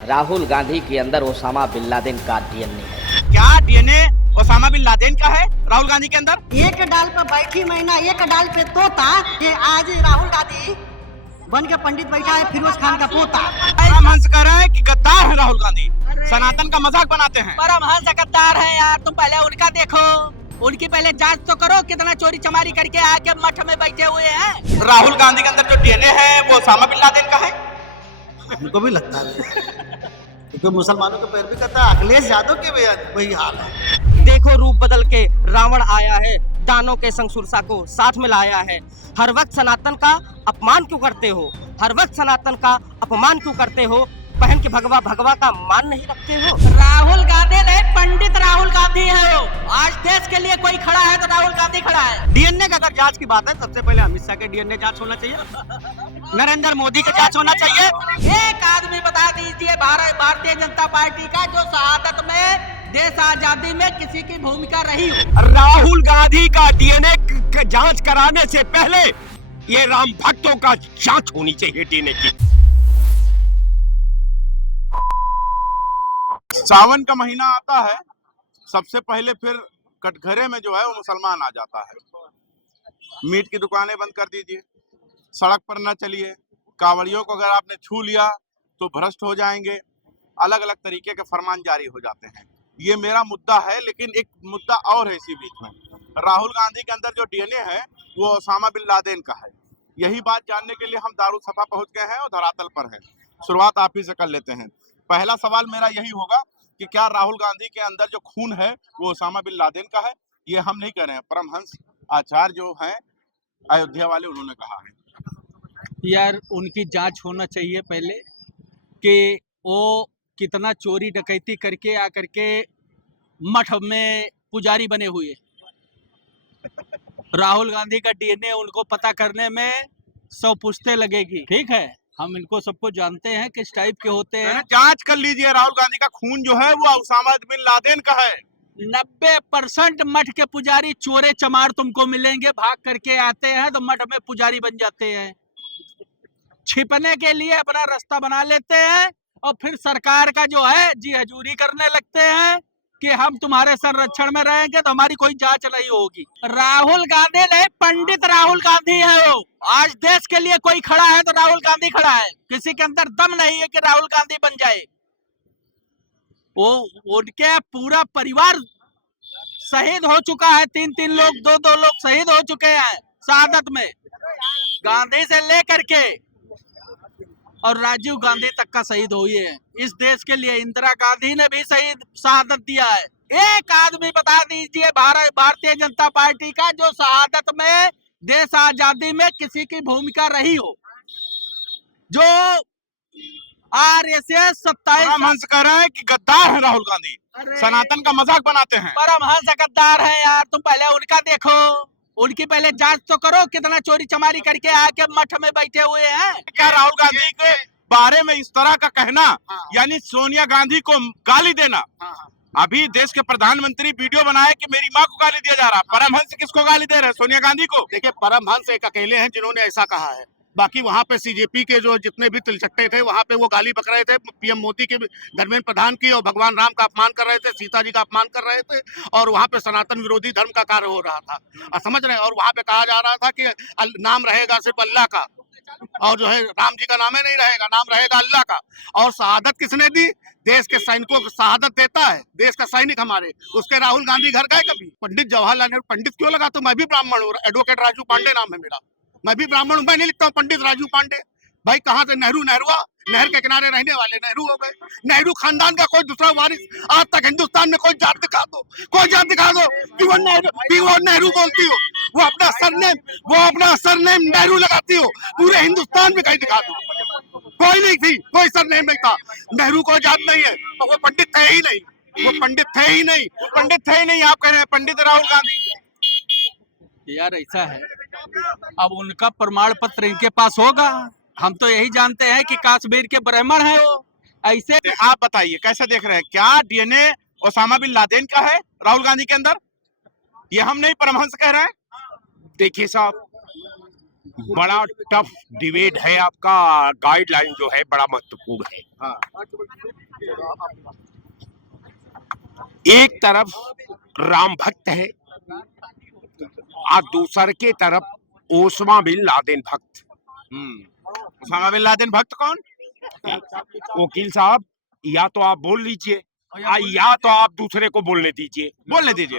राहुल गांधी के अंदर Osama bin Laden का डीएनए है। क्या डीएनए ओसामा बिन लादेन का है राहुल गांधी के अंदर? एक डाल पे बैठी मैना, एक डाल पे तोता। ये आज राहुल गांधी बन के पंडित बैठा है फिरोज खान का पोता। परमहंस कह रहे हैं कि गद्दार है राहुल गांधी, सनातन का मजाक बनाते हैं। परमहंस गद्दार है यार, तुम पहले उनका देखो, उनकी पहले जांच तो करो, कितना चोरी चमारी करके आके मठ में बैठे हुए हैं। राहुल गांधी के अंदर जो डीएनए है वो ओसामा बिन लादेन का है। हमको भी लगता है क्योंकि मुसलमानों का पैर भी करता है। अखिलेश यादव के भी वही हाल है। देखो रूप बदल के रावण आया है, दानों के संग सुरसा को साथ में लाया है। हर वक्त सनातन का अपमान क्यों करते हो? हर वक्त सनातन का अपमान क्यों करते हो? बहन के भगवा भगवा का मान नहीं रखते हो? राहुल गांधी नहीं, पंडित राहुल गांधी है वो। आज देश के लिए कोई खड़ा है तो राहुल गांधी खड़ा है। डीएनए का अगर जांच की बात है, सबसे पहले अमित शाह के डीएनए जांच होना चाहिए, नरेंद्र मोदी का जांच होना चाहिए। एक आदमी बता दीजिए भारतीय जनता पार्टी का जो शहादत में, देश आजादी में किसी की भूमिका रही हो। राहुल गांधी का डीएनए जांच कराने से पहले ये राम भक्तों का जांच होनी चाहिए डीएनए की। सावन का महीना आता है, सबसे पहले फिर कटघरे में जो है वो मुसलमान आ जाता है। मीट की दुकानें बंद कर दीजिए, सड़क पर न चलिए, कांवड़ियों को अगर आपने छू लिया तो भ्रष्ट हो जाएंगे, अलग अलग तरीके के फरमान जारी हो जाते हैं। ये मेरा मुद्दा है, लेकिन एक मुद्दा और है इसी बीच में। राहुल गांधी के अंदर जो डीएनए है वो ओसामा बिन लादेन का है। यही बात जानने के लिए हम दारुल सफा पहुंच गए हैं और धरातल पर हैं। शुरुआत आप ही से कर लेते हैं। पहला सवाल मेरा यही होगा कि क्या राहुल गांधी के अंदर जो खून है वो ओसामा बिन लादेन का है? ये हम नहीं कह रहे हैं, परमहंस आचार्य जो हैं अयोध्या वाले, उन्होंने कहा है। यार उनकी जांच होना चाहिए पहले कि वो कितना चोरी डकैती करके आकर के मठ में पुजारी बने हुए। राहुल गांधी का डीएनए उनको पता करने में 100 पुश्तें लगेगी। ठीक है, हम इनको सबको जानते हैं किस टाइप के होते हैं। जांच कर लीजिए, राहुल गांधी का खून जो है वो ओसामा बिन लादेन का है। 90% मठ के पुजारी चोरे चमार तुमको मिलेंगे, भाग करके आते हैं तो मठ में पुजारी बन जाते हैं। छिपने के लिए अपना रास्ता बना लेते हैं और फिर सरकार का जो है जी हजूरी करने लगते हैं कि हम तुम्हारे संरक्षण में रहेंगे तो हमारी कोई जांच नहीं होगी। राहुल गांधी नहीं, पंडित राहुल गांधी है वो। आज देश के लिए कोई खड़ा है तो राहुल गांधी खड़ा है। किसी के अंदर दम नहीं है कि राहुल गांधी बन जाए। वो उनके पूरा परिवार शहीद हो चुका है। 3-3 लोग, 2-2 लोग शहीद हो चुके हैं शहादत में, गांधी से लेकर के और राजीव गांधी तक का शहीद हुए हैं इस देश के लिए। इंदिरा गांधी ने भी शहीद शहादत दिया है। एक आदमी बता दीजिए भारतीय जनता पार्टी का जो शहादत में, देश आजादी में किसी की भूमिका रही हो। जो आरएसएस 27 परमहंस कह रहे हैं कि गद्दार है राहुल गांधी, सनातन का मजाक बनाते हैं। परमहंस गद्दार है यार, तुम पहले उनका देखो, उनकी पहले जांच तो करो, कितना चोरी चमारी करके आके मठ में बैठे हुए हैं। क्या राहुल गांधी के बारे में इस तरह का कहना, यानी सोनिया गांधी को गाली देना? अभी देश के प्रधानमंत्री वीडियो बनाए कि मेरी माँ को गाली दिया जा रहा। परमहंस किसको गाली दे रहे हैं? सोनिया गांधी को। देखिए, परमहंस एक अकेले हैं जिन्होंने ऐसा कहा है। बाकी वहाँ पे सीजेपी के जो जितने भी तिलचट्टे थे, वहाँ पे वो गाली बक रहे थे पीएम मोदी के, धर्मेंद्र प्रधान की, और भगवान राम का अपमान कर रहे थे, सीता जी का अपमान कर रहे थे, और वहाँ पे सनातन विरोधी धर्म का कार्य हो रहा था। समझ रहे हैं? और वहाँ पे कहा जा रहा था कि नाम रहेगा सिर्फ अल्लाह का, और जो है राम जी का नाम ही नहीं रहेगा, नाम रहेगा अल्लाह का। और शहादत किसने दी? देश के सैनिकों को शहादत देता है देश का सैनिक हमारे। उसके राहुल गांधी घर गए कभी? पंडित जवाहरलाल नेहरू, पंडित क्यों लगा? तो मैं भी ब्राह्मण हूँ, एडवोकेट राजू पांडे नाम है मेरा, मैं भी ब्राह्मण हूँ। मैं नहीं लिखता हूँ पंडित राजू पांडे। भाई कहाँ से नेहरू नहरुआ, नहर के किनारे रहने वाले नेहरू हो गए। नेहरू खानदान का कोई दूसरा वारिस आज तक हिंदुस्तान में कोई जात दिखा दो, कोई जात दिखा दो। प्योर नेहरू बोलती हो, वो अपना सरनेम नेहरू लगाती हो, पूरे हिंदुस्तान में कहीं दिखा दो। कोई नहीं थी, कोई सरनेम नहीं था। नेहरू को जात नहीं है, तो वो पंडित थे ही नहीं, वो पंडित थे ही नहीं, पंडित थे ही नहीं। आप कह रहे हैं पंडित राहुल गांधी। यार ऐसा है, अब उनका प्रमाण पत्र इनके पास होगा। हम तो यही जानते हैं कि कश्मीर के ब्राह्मण है वो। ऐसे आप बताइए कैसे देख रहे हैं? क्या डीएनए ओसामा बिन लादेन का है राहुल गांधी के अंदर? ये हम नहीं, परमहंस कह रहे हैं। देखिए साहब, बड़ा टफ डिबेट है आपका। गाइडलाइन जो है बड़ा महत्वपूर्ण है। एक तरफ राम भक्त है और दूसर के तरफ ओसामा बिन लादेन भक्त। उसामा बिन लादेन भक्त कौन? वकील साहब, या तो आप बोल लीजिए या तो आप दूसरे को बोलने दीजिए। बोलने दीजिए।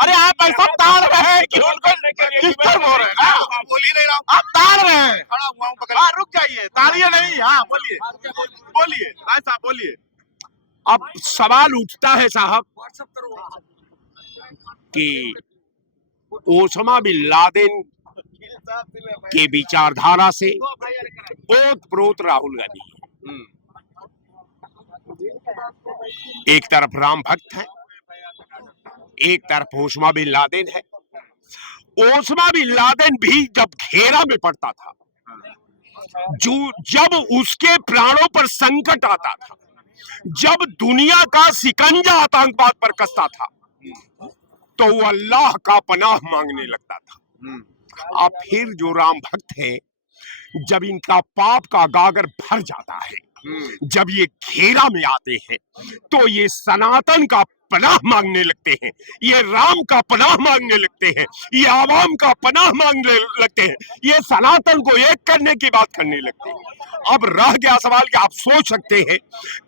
अरे आप ऐसा ताड़ रहे हैं कि उनको डिस्टर्ब हो रहे हैं ना? बोल ही नहीं रहा हूं। आप ताड़ रहे हैं। खड़ा हुआ हूं पकड़। हाँ, रुक जाइए, ताड़िए नहीं। हाँ, बोलिए बोलिए भाई साहब, बोलिए। अब सवाल उठता है साहब कि ओसामा बिन लादेन के विचारधारा से ओत-प्रोत राहुल गांधी है। एक तरफ राम भक्त है, एक तरफ ओसामा बिन लादेन है। ओसामा बिन लादेन भी जब घेरा में पड़ता था, जब उसके प्राणों पर संकट आता था, जब दुनिया का शिकंजा आतंकवाद पर कसता था, तो वो अल्लाह का पनाह मांगने लगता था। अब फिर जो राम भक्त है, जब इनका पाप का गागर भर जाता है, जब ये घेरा में आते हैं, तो ये सनातन का पनाह मांगने लगते हैं, ये राम का पनाह मांगने लगते हैं, ये आवाम का पनाह मांगने लगते हैं, ये सनातन को एक करने की बात करने लगते हैं। अब रह गया सवाल कि आप सोच सकते हैं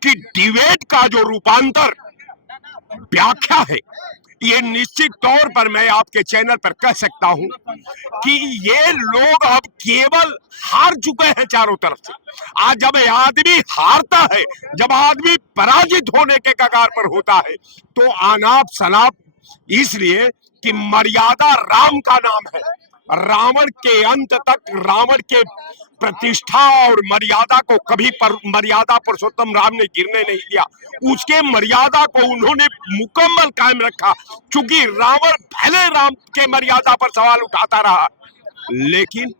कि डिबेट का जो रूपांतर व्याख्या है, ये निश्चित तौर पर मैं आपके चैनल पर कह सकता हूं कि ये लोग अब केवल हार चुके हैं चारों तरफ से। आज जब आदमी हारता है, जब आदमी पराजित होने के कगार पर होता है, तो अनाप शनाप, इसलिए कि मर्यादा राम का नाम है। रावण के अंत तक रावण के प्रतिष्ठा और मर्यादा को कभी मर्यादा पुरुषोत्तम राम ने गिरने नहीं दिया। उसके मर्यादा को उन्होंने मुकम्मल कायम रखा। क्योंकि रावण भले राम के मर्यादा पर सवाल उठाता रहा, लेकिन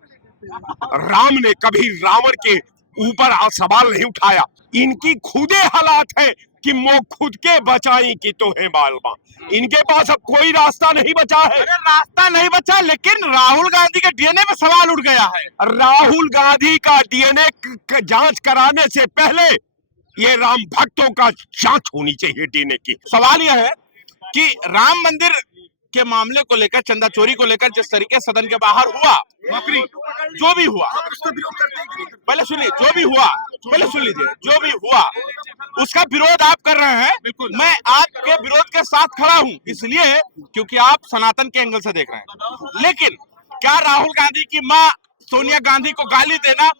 राम ने कभी रावण के ऊपर सवाल नहीं उठाया। इनकी खुदे हालात है कि मो खुद के बचाई की तो है बालमा। इनके पास अब कोई रास्ता नहीं बचा है। अरे रास्ता नहीं बचा, लेकिन राहुल गांधी के डीएनए में सवाल उठ गया है। राहुल गांधी का डीएनए जांच कराने से पहले ये राम भक्तों का जांच होनी चाहिए डीएनए की। सवाल यह है कि राम मंदिर के मामले को लेकर, चंदा चोरी को लेकर जिस तरीके सदन के बाहर हुआ, नौकरी जो भी हुआ, पहले सुनिए, जो भी हुआ, पहले सुन लीजिए, जो भी हुआ उसका विरोध आप कर रहे हैं। बिल्कुल, मैं आपके विरोध के साथ खड़ा हूं, इसलिए क्योंकि आप सनातन के एंगल से देख रहे हैं। लेकिन क्या राहुल गांधी की मां सोनिया गांधी को गाली देना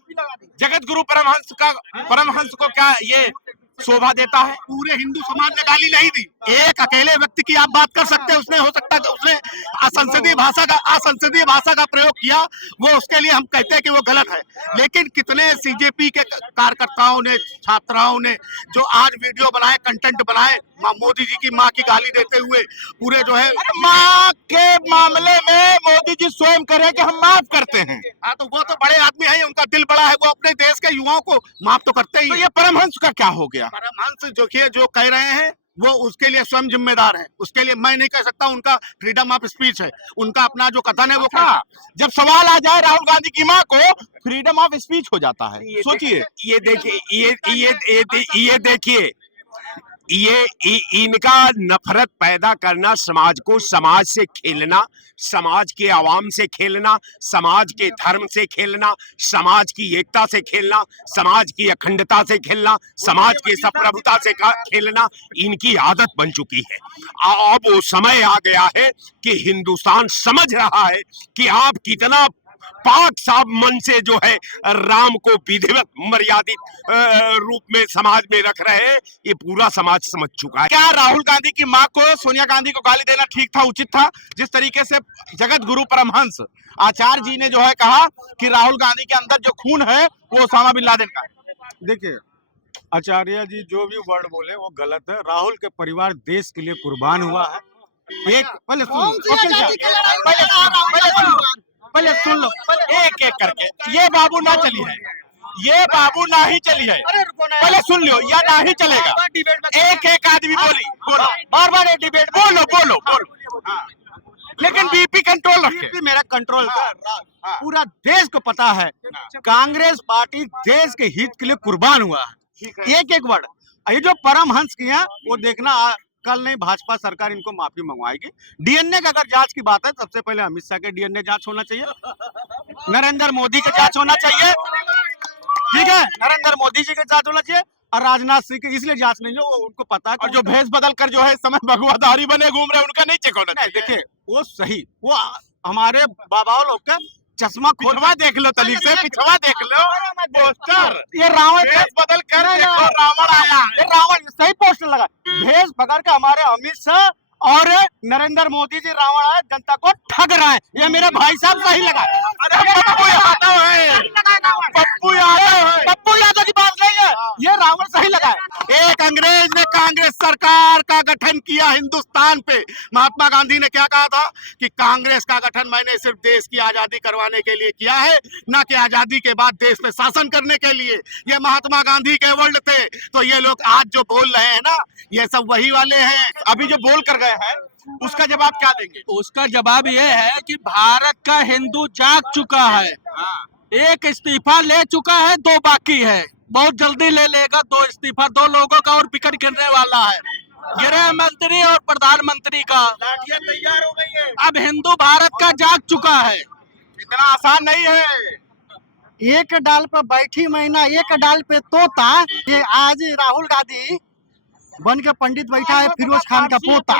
जगत गुरु परमहंस को क्या ये शोभा देता है? पूरे हिंदू समाज ने गाली नहीं दी। एक अकेले व्यक्ति की आप बात कर सकते हैं, उसने हो सकता है उसने असंसदीय भाषा का प्रयोग किया, वो उसके लिए हम कहते हैं कि वो गलत है। लेकिन कितने सीजेपी के कार्यकर्ताओं ने, छात्राओं ने जो आज वीडियो बनाए, कंटेंट बनाए, मोदी जी की माँ की गाली देते हुए, पूरे जो है माँ के मामले में मोदी जी स्वयं कह रहे हैं कि हम माफ करते हैं। हाँ, तो वो तो बड़े आदमी है, उनका दिल बड़ा है, वो अपने देश के युवाओं को माफ तो करते ही। तो ये परमहंस का क्या हो गया? परमहंस जो कह रहे हैं वो उसके लिए स्वयं जिम्मेदार है। उसके लिए मैं नहीं कह सकता, उनका फ्रीडम ऑफ स्पीच है, उनका अपना जो कथन है वो जब सवाल आ जाए राहुल गांधी की मां को, फ्रीडम ऑफ स्पीच हो जाता है। सोचिए, ये देखिए, ये इनका नफरत पैदा करना, समाज को समाज से खेलना, समाज के आवाम से खेलना, समाज के धर्म से खेलना, समाज की एकता से खेलना, समाज की अखंडता से खेलना, समाज की संप्रभुता से खेलना, इनकी आदत बन चुकी है। अब वो समय आ गया है कि हिंदुस्तान समझ रहा है कि आप कितना पाक साफ मन से जो है राम को विधिवत मर्यादित रूप में समाज में रख रहे हैं। ये पूरा समाज समझ चुका है। क्या राहुल गांधी की मां को, सोनिया गांधी को गाली देना ठीक था, उचित था? जिस तरीके से जगत गुरु परमहंस आचार्य जी ने जो है कहा कि राहुल गांधी के अंदर जो खून है वो ओसामा बिन लादेन का है। देखिए, आचार्य जी जो भी वर्ड बोले वो गलत है। राहुल के परिवार देश के लिए कुर्बान हुआ है। एक पहले सुन लो, एक एक करके। ये बाबू ना चली है, ये बाबू ना ही चली है। पहले सुन लो, या ना ही चलेगा। एक एक आदमी बोलो, बार बार डिबेट बोलो। लेकिन बीपी कंट्रोल रखे। बीपी मेरा कंट्रोल था। हाँ। पूरा देश को पता है कांग्रेस पार्टी देश के हित के लिए कुर्बान हुआ ठीक है। एक एक वर्ड ये जो परमहंस किया वो देखना कल नहीं भाजपा सरकार इनको माफी मंगवाएगी। डीएनए का अगर जांच की बात है सबसे पहले अमित शाह के डीएनए जांच होना चाहिए, नरेंद्र मोदी का जांच होना चाहिए, ठीक है, नरेंद्र मोदी जी का जांच होना चाहिए और राजनाथ सिंह की इसलिए जांच नहीं हो उनको पता है। और जो भेष बदल कर जो है इस समय भगवाधारी बने घूम रहे हैं उनका नहीं चेक होना नहीं, चाहिए। देखिए वो सही वो हमारे बाबाओं लोग का चश्मा खोल पिछवा देख लो तली से, पिछवा देख लो पोस्टर, ये रावण भेष बदल कर नहीं, देखो नहीं। रावण आया है। ये रावण सही पोस्टर लगा भेष पकड़ के हमारे अमित शाह और नरेंद्र मोदी जी रावण आए जनता को ठग रहा है। ये मेरे भाई साहब सही लगा। अरे पप्पू यादव है, पप्पू यादव है। पप्पू यादव की बात नहीं है, ये रावण सही लगा है। एक अंग्रेज ने कांग्रेस सरकार का गठन किया हिंदुस्तान पे। महात्मा गांधी ने क्या कहा था कि कांग्रेस का गठन मैंने सिर्फ देश की आजादी करवाने के लिए किया है, ना कि आजादी के बाद देश पे शासन करने के लिए। ये महात्मा गांधी के वर्ड थे। तो ये लोग आज जो बोल रहे हैं ना, ये सब वही वाले हैं। अभी जो बोल कर गए हैं उसका जवाब क्या देंगे? उसका जवाब ये है कि भारत का हिंदू जाग चुका है। एक इस्तीफा ले चुका है, 2 बाकी है, बहुत जल्दी ले लेगा 2 इस्तीफा। 2 लोगों का और विकेट गिरने वाला है, गृह मंत्री और प्रधानमंत्री का। लाठियां तैयार हो गई है। अब हिंदू भारत का जाग चुका है। इतना आसान नहीं है। एक डाल पर बैठी मैना एक डाल पे तोता, ये आज राहुल गांधी बन के पंडित बैठा है फिरोज खान का पोता।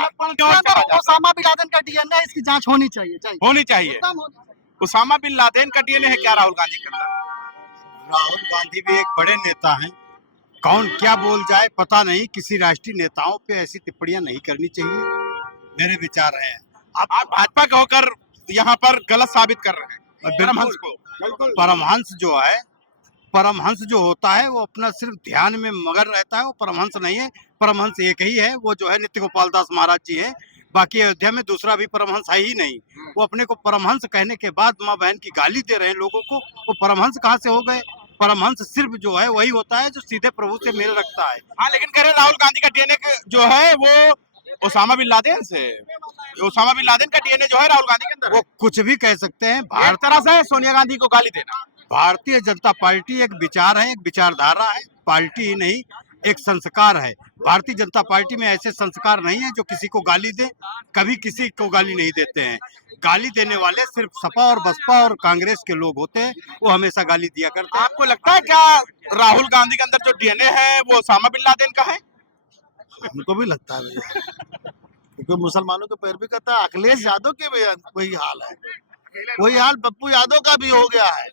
ओसामा बिन लादेन का डीएनए इसकी जांच होनी चाहिए होनी चाहिए। उसामा बिन लादेन का डीएनए है क्या राहुल गांधी के अंदर? राहुल गांधी भी एक बड़े नेता हैं, कौन क्या बोल जाए पता नहीं। किसी राष्ट्रीय नेताओं पे ऐसी टिप्पणियां नहीं करनी चाहिए, मेरे विचार हैं। आप भाजपा के होकर यहाँ पर गलत साबित कर रहे हैं परमहंस को। परमहंस जो है, परमहंस जो होता है वो अपना सिर्फ ध्यान में मगन रहता है, वो परमहंस नहीं है। परमहंस एक ही है, वो जो है नित्य गोपाल दास महाराज जी हैं। बाकी अयोध्या में दूसरा भी परमहंस है ही नहीं। वो अपने को परमहंस कहने के बाद माँ बहन की गाली दे रहे हैं लोगों को, वो परमहंस कहाँ से हो गए? परमहंस सिर्फ जो है वही होता है जो सीधे प्रभु से मेल रखता है। हाँ, लेकिन कह रहे राहुल गांधी का डीएनए जो है वो ओसामा बिन लादेन से, ओसामा बिन लादेन का डीएनए जो है राहुल गांधी के अंदर वो कुछ भी कह सकते हैं। एक तरह से सोनिया गांधी को गाली देना। भारतीय जनता पार्टी एक विचार है, एक विचारधारा है, पार्टी ही नहीं एक संस्कार है। भारतीय जनता पार्टी में ऐसे संस्कार नहीं है जो किसी को गाली दे, कभी किसी को गाली नहीं देते हैं। गाली देने वाले सिर्फ सपा और बसपा और कांग्रेस के लोग होते हैं, वो हमेशा गाली दिया करते हैं। आपको लगता है क्या राहुल गांधी के अंदर जो डीएनए है वो ओसामा बिन लादेन का है? हमको भी लगता है भैया, क्योंकि मुसलमानों के पैरवी करता है। अखिलेश यादव के भी वही हाल है, वही हाल पप्पू यादव का भी हो गया है।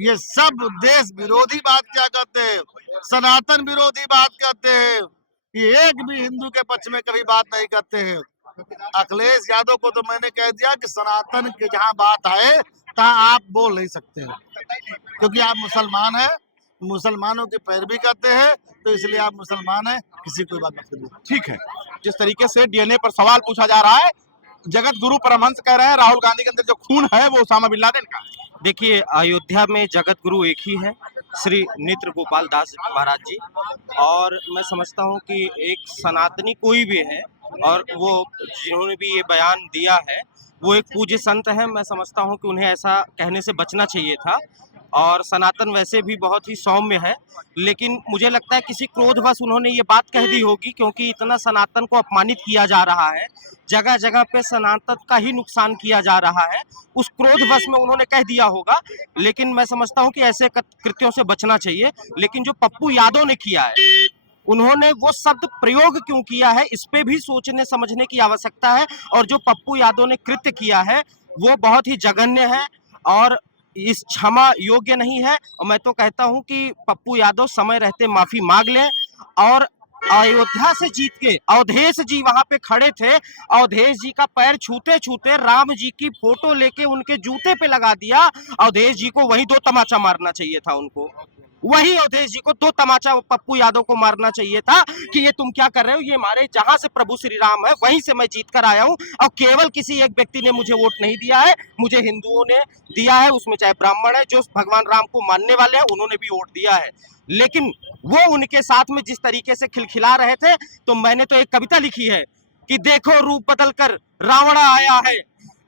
ये सब देश विरोधी बात क्या करते हैं, सनातन विरोधी बात करते हैं। ये एक भी हिंदू के पक्ष में कभी बात नहीं करते हैं। अखिलेश यादव को तो मैंने कह दिया कि सनातन की जहाँ बात है तहाँ आप बोल नहीं सकते हैं, क्योंकि आप मुसलमान हैं, मुसलमानों की पैरवी करते हैं, तो इसलिए आप मुसलमान हैं, किसी को बात मत करिए। ठीक है, जिस तरीके से डीएनए पर सवाल पूछा जा रहा है, जगत गुरु परमहंस कह रहे हैं राहुल गांधी के अंदर जो खून है वो ओसामा बिन लादेन का है। देखिए, अयोध्या में जगत गुरु एक ही है, श्री नित्र गोपाल दास महाराज जी। और मैं समझता हूँ कि एक सनातनी कोई भी है और वो जिन्होंने भी ये बयान दिया है वो एक पूज्य संत है। मैं समझता हूँ कि उन्हें ऐसा कहने से बचना चाहिए था। और सनातन वैसे भी बहुत ही सौम्य है, लेकिन मुझे लगता है किसी क्रोधवश उन्होंने ये बात कह दी होगी, क्योंकि इतना सनातन को अपमानित किया जा रहा है, जगह जगह पे सनातन का ही नुकसान किया जा रहा है, उस क्रोधवश में उन्होंने कह दिया होगा। लेकिन मैं समझता हूँ कि ऐसे कृत्यों से बचना चाहिए। लेकिन जो पप्पू यादव ने किया है, उन्होंने वो शब्द प्रयोग क्यों किया है, इस पे भी सोचने समझने की आवश्यकता है। और जो पप्पू यादव ने कृत्य किया है वो बहुत ही जघन्य है और इस क्षमा योग्य नहीं है। और मैं तो कहता हूं कि पप्पू यादव समय रहते माफी मांग लें। और अयोध्या से जीत के अवधेश जी वहां पे खड़े थे, अवधेश जी का पैर छूते छूते राम जी की फोटो लेके उनके जूते पे लगा दिया। अवधेश जी को वही 2 तमाचा मारना चाहिए था, उनको वही अवधेश जी को 2 तमाचा पप्पू यादव को मारना चाहिए था कि ये तुम क्या कर रहे हो, ये हमारे जहां से प्रभु श्री राम है वहीं से मैं जीत कर आया हूं। और केवल किसी एक व्यक्ति ने मुझे वोट नहीं दिया है, मुझे हिंदुओं ने दिया है, उसमें चाहे ब्राह्मण है जो भगवान राम को मानने वाले हैं उन्होंने भी वोट दिया है। लेकिन वो उनके साथ में जिस तरीके से खिलखिला रहे थे, तो मैंने तो एक कविता लिखी है कि देखो रूप बदल कर रावण आया है,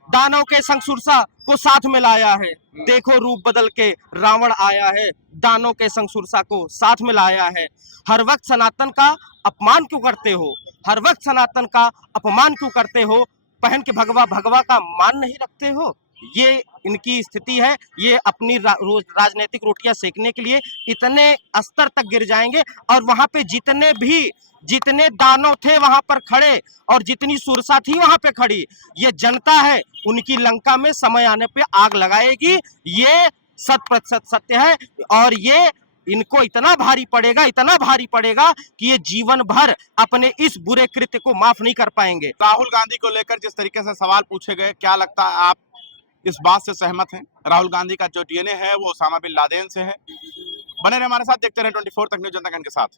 दानव के संग सुरसा को साथ में लाया है। देखो रूप बदल के रावण आया है, दानव के संग सुरसा को साथ में लाया है। हर वक्त सनातन का अपमान क्यों करते हो? हर वक्त सनातन का अपमान क्यों करते हो? पहन के भगवा भगवा का मान नहीं रखते हो? ये इनकी स्थिति है। ये अपनी राजनीतिक रोटियां सेकने के लिए इतने स्तर तक गिर जाएंगे, और वहां पे जितने दानव थे वहां पर खड़े और जितनी सुरसा थी वहां पे खड़ी, ये जनता है, उनकी लंका में समय आने पे आग लगाएगी। ये 100% सत्य है, और ये इनको इतना भारी पड़ेगा कि ये जीवन भर अपने इस बुरे कृत्य को माफ नहीं कर पाएंगे। राहुल गांधी को लेकर जिस तरीके से सवाल पूछे गए, क्या लगता है आप इस बात से सहमत हैं? राहुल गांधी का जो डीएनए है वो ओसामा बिन लादेन से है। बने रहे हमारे साथ, देखते रहे 24 तक न्यूज़ जनता के साथ।